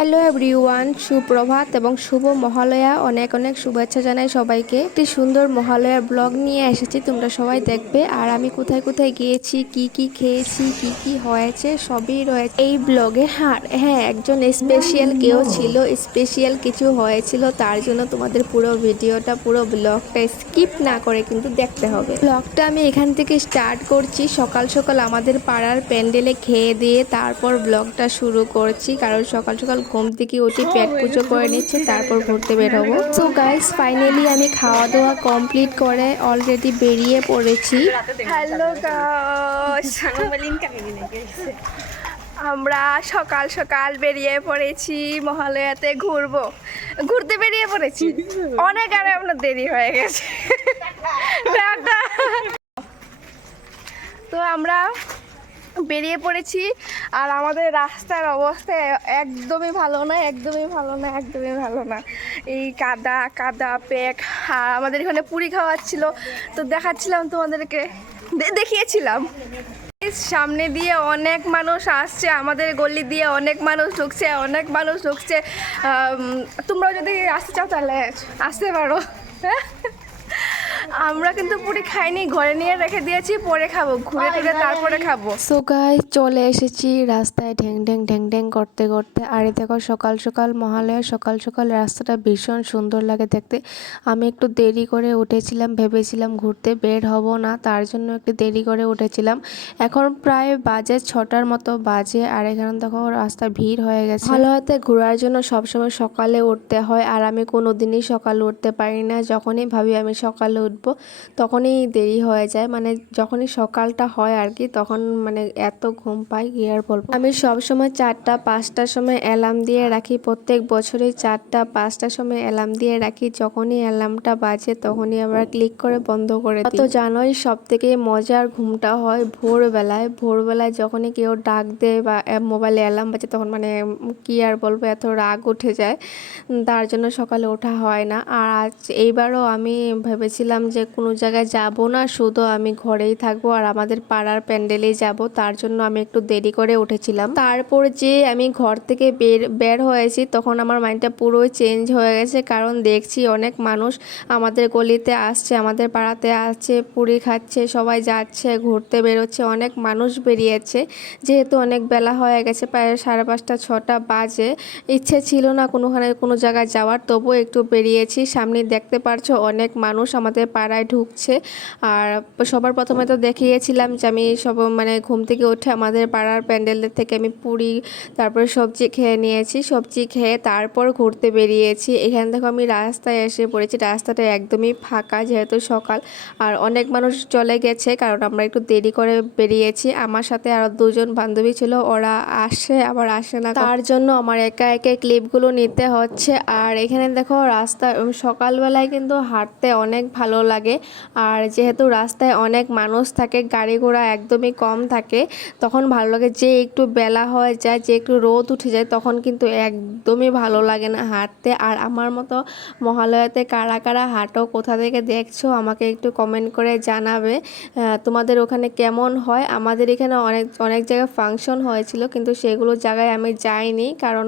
Hello everyone, সুপ্রভাত এবং শুভ মহালয়া। অনেক অনেক শুভেচ্ছা জানাই সবাইকে। একটি সুন্দর মহালয়ার ব্লগ নিয়ে এসেছি, তোমরা সবাই দেখবে। আর আমি কোথায় কোথায় গিয়েছি, কি কি খেয়েছি, কি কি হয়েছে সবই রয়েছে এই ব্লগে। হ্যাঁ, একজন স্পেশাল কেউ ছিল, স্পেশাল কিছু হয়েছিল, তার জন্য তোমাদের পুরো ভিডিওটা, পুরো ব্লগটা স্কিপ না করে কিন্তু দেখতে হবে। ব্লগটা আমি এখান থেকে স্টার্ট করছি। সকাল সকাল আমাদের পাড়ার প্যান্ডেলে খেয়ে দিয়ে তারপর ব্লগটা শুরু করছি, কারণ সকাল সকাল ঘুম থেকে উঠে পেট পুজো করে নিচ্ছে, তারপর ঘুরতে বের হবো। সো গাইস, ফাইনালি আমি খাওয়া দাওয়া কমপ্লিট করে অলরেডি বেরিয়ে পড়েছি। হ্যালো গাইস, আমরা সকাল সকাল বেরিয়ে পড়েছি, মহালয়াতে ঘুরতে বেরিয়ে পড়েছি। অনেক আগে আপনার দেরি হয়ে গেছে। তো আমরা বেরিয়ে পড়েছি, আর আমাদের রাস্তার অবস্থা একদমই ভালো না, একদমই ভালো না, একদমই ভালো না। এই কাদা কাদা প্যাক। আর আমাদের এখানে পুরি খাওয়াচ্ছিল, তো দেখাচ্ছিলাম তোমাদেরকে, দেখিয়েছিলাম। সামনে দিয়ে অনেক মানুষ আসছে, আমাদের গলি দিয়ে অনেক মানুষ ঢুকছে, অনেক মানুষ ঢুকছে। তোমরাও যদি আসতে চাও তাহলে আসতে পারো। আমরা কিন্তু পুরি খাইনি, ঘরে নিয়ে রেখে দিয়েছি, পরে খাবো, ঘুরে টুরে তারপরে খাবো। সো গাইস, চলে এসেছি রাস্তায় ঢ্যাং ঢ্যাং ঢ্যাং ঢ্যাং করতে করতে। আর দেখো, সকাল সকাল মহালয়া, সকাল সকাল রাস্তাটা ভীষণ সুন্দর লাগে দেখতে। আমি একটু দেরি করে উঠেছিলাম, ভেবেছিলাম ঘুরতে বের হব না, তার জন্য একটু দেরি করে উঠেছিলাম। এখন প্রায় বাজে 6টার মতো বাজে, আর এখানে দেখো রাস্তা ভিড় হয়ে গেছে। মহালয়াতে ঘোরার জন্য সবসময় সকালে উঠতে হয়, আর আমি কোনো দিনই সকালে উঠতে পারি না। যখনই ভাবি আমি সকালে উঠবো, তখনই দেরি হয়ে যায়। মানে যখনই সকালটা হয় আর কি, তখন মানে এত ঘুম পাই কি আর বলবো। আমি সবসময় 4টা 5টার সময় অ্যালার্ম দিয়ে রাখি, প্রত্যেক বছরই 4টা 5টার সময় অ্যালার্ম দিয়ে রাখি। যখনই অ্যালার্মটা বাজে তখনই আবার ক্লিক করে বন্ধ করে দিই। তো জানোই, সব থেকে মজার ঘুমটা হয় ভোরবেলায়। ভোরবেলায় যখনই কেউ ডাক দেয় বা মোবাইলে অ্যালার্ম বাজে, তখন মানে কি আর বলবো, এত রাগ উঠে যায়। তার জন্য সকালে ওঠা হয় না। আর আজ এইবারও আমি ভেবেছিলাম যে কোনো জায়গায় যাব না, শুধু আমি ঘরেই থাকবো আর আমাদের পাড়ার প্যান্ডেলেই যাব। তার জন্য আমি একটু দেরি করে উঠেছিলাম। তারপর যে আমি ঘর থেকে বের হয়েছি, তখন আমার মাইন্ডটা পুরোই চেঞ্জ হয়ে গেছে, কারণ দেখছি অনেক মানুষ আমাদের গলিতে আসছে, আমাদের পাড়াতে আসছে, পুরি খাচ্ছে, সবাই যাচ্ছে, ঘুরতে বেরোচ্ছে, অনেক মানুষ বেরিয়েছে। যেহেতু অনেক বেলা হয়ে গেছে, প্রায় 5:30 6টা বাজে, ইচ্ছে ছিল না কোনো জায়গায় যাওয়ার, তবুও একটু বেরিয়েছি। সামনে দেখতে পারছো অনেক মানুষ আমাদের পাড়ায় ঢুকছে। আর সবার প্রথমে তো দেখিয়েছিলাম যে আমি মানে ঘুম থেকে উঠে আমাদের পাড়ার প্যান্ডেলের থেকে আমি পুরি, তারপরে সবজি খেয়ে নিয়েছি। সবজি খেয়ে তারপর ঘুরতে বেরিয়েছি। এখানে দেখো আমি রাস্তায় এসে পড়েছি, রাস্তাটা একদমই ফাঁকা যেহেতু সকাল, আর অনেক মানুষ চলে গেছে, কারণ আমরা একটু দেরি করে বেরিয়েছি। আমার সাথে আরও 2জন বান্ধবী ছিল, ওরা আসে আবার আসে না, তার জন্য আমার একা একা ক্লিপগুলো নিতে হচ্ছে। আর এখানে দেখো রাস্তা সকালবেলায় কিন্তু হাঁটতে অনেক ভালো লাগে, আর যেহেতু রাস্তায় অনেক মানুষ থাকে, গাড়ি ঘোড়া একদমই কম থাকে, তখন ভালো লাগে। যে একটু বেলা হয়ে যায়, যে একটু রোদ উঠে যায়, তখন কিন্তু একদমই ভালো লাগে না হাঁটতে। আর আমার মতো মহালয়াতে কারা কারা হাঁটো, কোথা থেকে দেখছো, আমাকে একটু কমেন্ট করে জানাবে তোমাদের ওখানে কেমন হয়। আমাদের এখানে অনেক অনেক জায়গায় ফাংশন হয়েছিল, কিন্তু সেগুলো জায়গায় আমি যাইনি, কারণ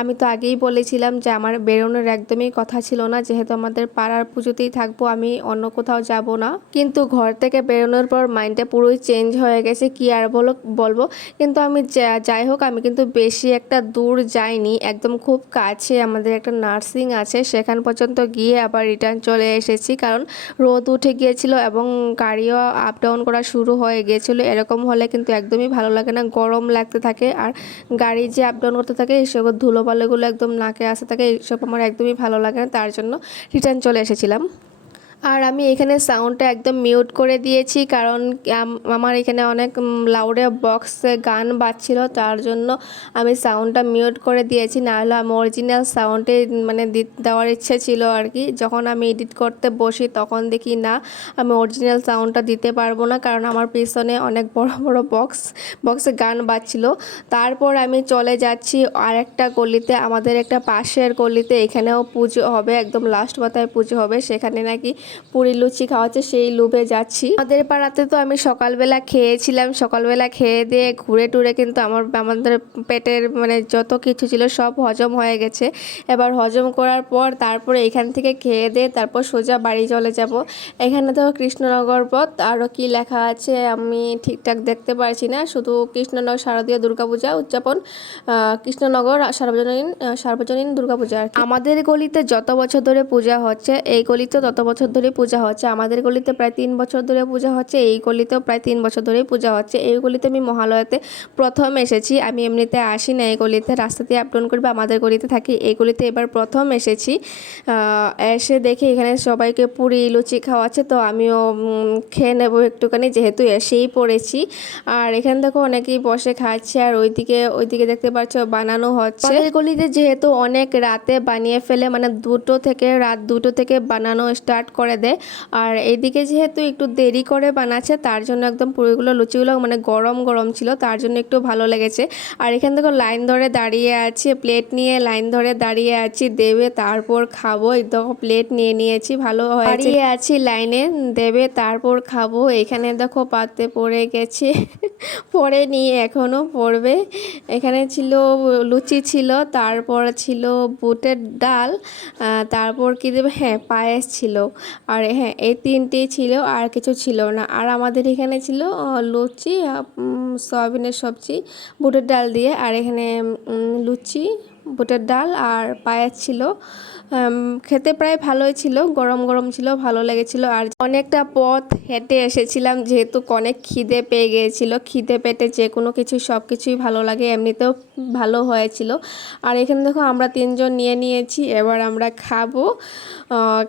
আমি তো আগেই বলেছিলাম যে আমার বেরোনোর একদমই কথা ছিল না। যেহেতু আমাদের পাড়ার পুজোতেই থাকবো, আমি অন্য কোথাও যাব না। কিন্তু ঘর থেকে বেরোনোর পর মাইন্ডটা পুরোই চেঞ্জ হয়ে গেছে, কি আর বলবো। কিন্তু আমি যাই হোক, আমি কিন্তু বেশি একটা দূর যাইনি, একদম খুব কাছে আমাদের একটা নার্সিং আছে, সেখান পর্যন্ত গিয়ে আবার রিটার্ন চলে এসেছি। কারণ রোদ উঠে গিয়েছিল এবং গাড়িও আপ ডাউন করা শুরু হয়ে গিয়েছিল। এরকম হলে কিন্তু একদমই ভালো লাগে না, গরম লাগতে থাকে, আর গাড়ি যে আপ ডাউন করতে থাকে এসব ধুলোবালিগুলো একদম নাকে আসতে থাকে, এইসব আমার একদমই ভালো লাগে না, তার জন্য রিটার্ন চলে এসেছিলাম। আর আমি এখানে সাউন্ডটা একদম মিউট করে দিয়েছি, কারণ আমার এখানে অনেক লাউডে বক্সে গান বাজছিল, তার জন্য আমি সাউন্ডটা মিউট করে দিয়েছি। নাহলে আমি অরিজিনাল সাউন্ডে মানে দেওয়ার ইচ্ছে ছিল আর কি। যখন আমি এডিট করতে বসি তখন দেখি না, আমি অরিজিনাল সাউন্ডটা দিতে পারবো না, কারণ আমার পিছনে অনেক বড় বড় বক্সে গান বাজছিল। তারপর আমি চলে যাচ্ছি আরেকটা গলিতে, আমাদের একটা পাশের গলিতে, এখানেও পুজো হবে, একদম লাস্ট মাথায় পুজো হবে। সেখানে নাকি পুরি লুচি খাওয়াচ্ছে, সেই লোভে যাচ্ছি। আমাদের পাড়াতে তো আমি সকালবেলা খেয়েছিলাম, সকালবেলা খেয়ে দিয়ে ঘুরে টুরে কিন্তু আমাদের পেটের মানে যত কিছু ছিল সব হজম হয়ে গেছে। এবার হজম করার পর তারপরে এখান থেকে খেয়ে দিয়ে তারপর সোজা বাড়ি চলে যাব। এখানে তো কৃষ্ণনগর পথ, আরও কি লেখা আছে আমি ঠিকঠাক দেখতে পারছি না, শুধু কৃষ্ণনগর শারদীয় দুর্গাপূজা উদযাপন, কৃষ্ণনগর সার্বজনীন দুর্গাপূজা আর কি। আমাদের গলিতে যত বছর ধরে পূজা হচ্ছে, এই গলিতে তত বছর ধরে পূজা হচ্ছে। আমাদের গলিতে প্রায় 3 বছর ধরে পূজা হচ্ছে, এই গলিতেও প্রায় 3 বছর ধরেই পূজা হচ্ছে। এই গলিতে আমি মহালয়াতে প্রথম এসেছি, আমি এমনিতে আসি না এই গলিতে, রাস্তা দিয়ে আপ ডাউন করবে, আমাদের গলিতে থাকি। এই গলিতে এবার প্রথম এসেছি, এসে দেখি এখানে সবাইকে পুরি লুচি খাওয়াচ্ছে, তো আমিও খেয়ে নেবো একটুখানি, যেহেতু এসেই পড়েছি। আর এখানে দেখো অনেকেই বসে খাচ্ছে, আর ওইদিকে দেখতে পাচ্ছ বানানো হচ্ছে। এই গলিতে যেহেতু অনেক রাতে বানিয়ে ফেলে, মানে রাত 2টো থেকে বানানো স্টার্ট করে দেয়। আর এইদিকে যেহেতু একটু দেরি করে বানাচ্ছে, তার জন্য একদম পুরিগুলো লুচিগুলো মানে গরম গরম ছিল, তার জন্য একটু ভালো লেগেছে। আর এখানে দেখো লাইন ধরে দাঁড়িয়ে আছি, প্লেট নিয়ে লাইন ধরে দাঁড়িয়ে আছি, দেবে তারপর খাবো। দেখো প্লেট নিয়ে নিয়েছি, ভালো হয়েছে। দাঁড়িয়ে আছি লাইনে, দেবে তারপর খাবো। এখানে দেখো পাতে পড়ে গেছে পড়ে নিয়ে এখনো পড়বে। এখানে ছিল লুচি ছিল, তারপর ছিল বুটের ডাল, তারপর কি দেবে, হ্যাঁ পায়েস ছিল, আর হ্যাঁ এই 3টেই ছিল, আর কিছু ছিল না। আর আমাদের এখানে ছিল লুচি, সয়াবিনের সবজি বুটের ডাল দিয়ে, আর এখানে লুচি বুটের ডাল আর পায়েস ছিল। খেতে প্রায় ভালোই ছিল, গরম গরম ছিল, ভালো লেগেছিল। আর অনেকটা পথ হেঁটে এসেছিলাম, যেহেতু অনেক খিদে পেয়ে গিয়েছিল, খিদে পেটে যে কোনো কিছু সব কিছুই ভালো লাগে, এমনিতেও ভালো হয়েছিল। আর এখানে দেখো আমরা 3জন নিয়ে নিয়েছি, এবার আমরা খাবো।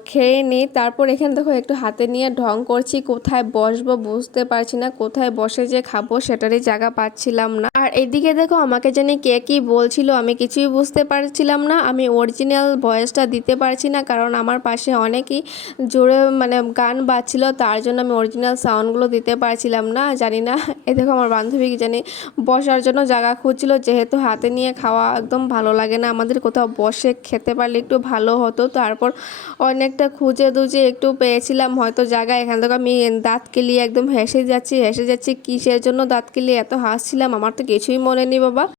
খেয়ে নিই, তারপর এখানে দেখো একটু হাতে নিয়ে ঢং করছি, কোথায় বসবো বুঝতে পারছি না, কোথায় বসে যে খাবো সেটারই জায়গা পাচ্ছিলাম না। আর এইদিকে দেখো আমাকে জানি কে কি বলছিল, আমি কিছুই বুঝতে পারছিলাম না। আমি অরিজিনাল ভয়েসটা দিতে পারছি না, কারণ আমার পাশে অনেকই জোরে মানে গান বাজছিল, তার জন্য আমি অরিজিনাল সাউন্ডগুলো দিতে পারছিলাম না। জানি না, এই দেখো আমার বান্ধবী কি জানি বসার জন্য জায়গা খুঁজছিল, যেহেতু হাতে নিয়ে খাওয়া একদম ভালো লাগে না আমাদের, কোথাও বসে খেতে পারলে একটু ভালো হতো। তারপর অনেকটা খুঁজে দুজে একটু পেয়েছিলাম হয়তো জায়গা। এখান থেকে আমি দাঁত কেলিয়ে একদম হেসে যাচ্ছি কিসের জন্য দাঁত কেলিয়ে এত হাসছিলাম আমার তো কিছুই মনে নেই বাবা।